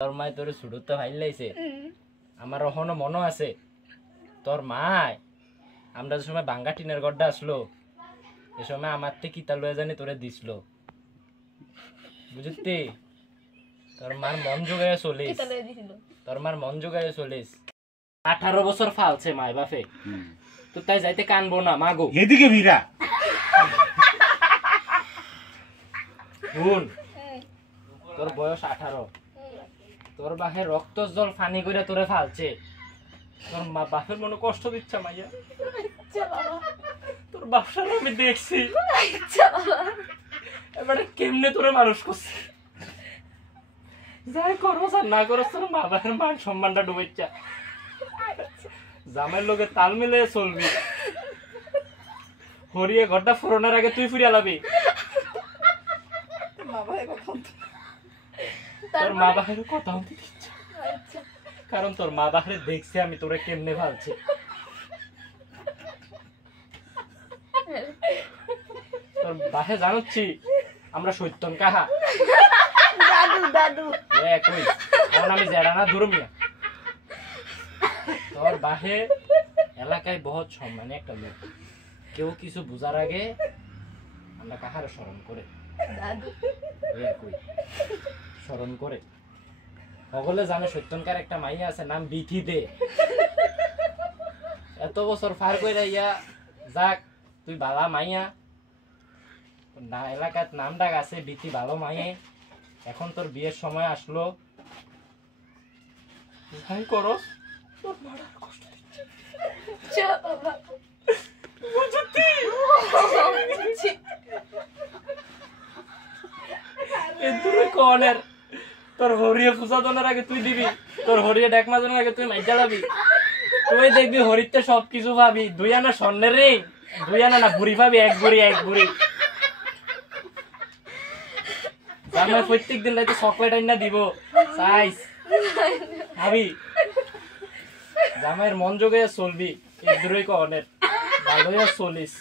তোর মায় তোর ছুটুতে ভাইলাইছে আমার এখনো মনে আছে তোর মায় আমরা যে সময় বাঙ্গা টিনের গড্ডা আসলো এ সময় আমার থেকে কিতা লয়ে জানি তোরে দিছিল বুঝতি তোর মার মন জোগায় চলিস তোর মার মন জোগায় চলিস 18 বছর ফালছে মায় বাপে তো তাই যাইতে কানবো না মাগো এদিকে ভিড়া শুন তোর বয়স 18 তোর বাহে রক্ত জল ফানি করে তোরে ফালছে তোর মা বাপের মনে কষ্ট দিচ্ছে মাইয়া তোর বাপসার আমি দেখছি এবারে কেমনে তোরে মানুষ করছে যাই করো আর না করো তোর মা বাপের মান সম্মানটা ডুবেচ্ছা জামের লোকে তাল মিলে চলবি হরিয়ে ঘরটা ফোরনের আগে তুই ফিরে আলাবি তোর মা বাপের কথা হতে দিচ্ছে কারণ তোর মা বাপের দেখছি আমি তোরে কেমনে ভালছি তোর বাহে জানুচ্ছি আমরা সত্যন কাহা দাদু দাদু কই কারণ আমি জেরা না দুরমিয়া তোর বাহে এলাকায় বহুত সম্মানী একটা লোক কেউ কিছু বুঝার আগে আমরা কাহারে স্মরণ করে দাদু কই স্মরণ করে সকলে জানে সত্যনকার একটা মাইয়া আছে নাম বিথি দে এত বছর পার কইরা ইয়া যাক তুই বালা মাইয়া না এলাকাত নাম ডাক আছে বিথি ভালো মাইয়ে এখন তোর বিয়ের সময় আসলো যাই করো তোর মারার কষ্ট দিচ্ছে কনের তোর হরিয়ে পূজা দনের আগে তুই দিবি তোর হরিয়ে ডেক মাজানোর আগে তুই মাইর জ্বালাবি তুই দেখবি হরিতে সবকিছু পাবি 2 আনা স্বর্ণের রিং 2 আনা না বুড়ি পাবি এক বুড়ি জামাই প্রত্যেক দিন রাতে চকলেট আইনা দিব সাইজ ভাবি জামাইয়ের মন জোগে চলবি এই দূরই কনের ভালো চলিস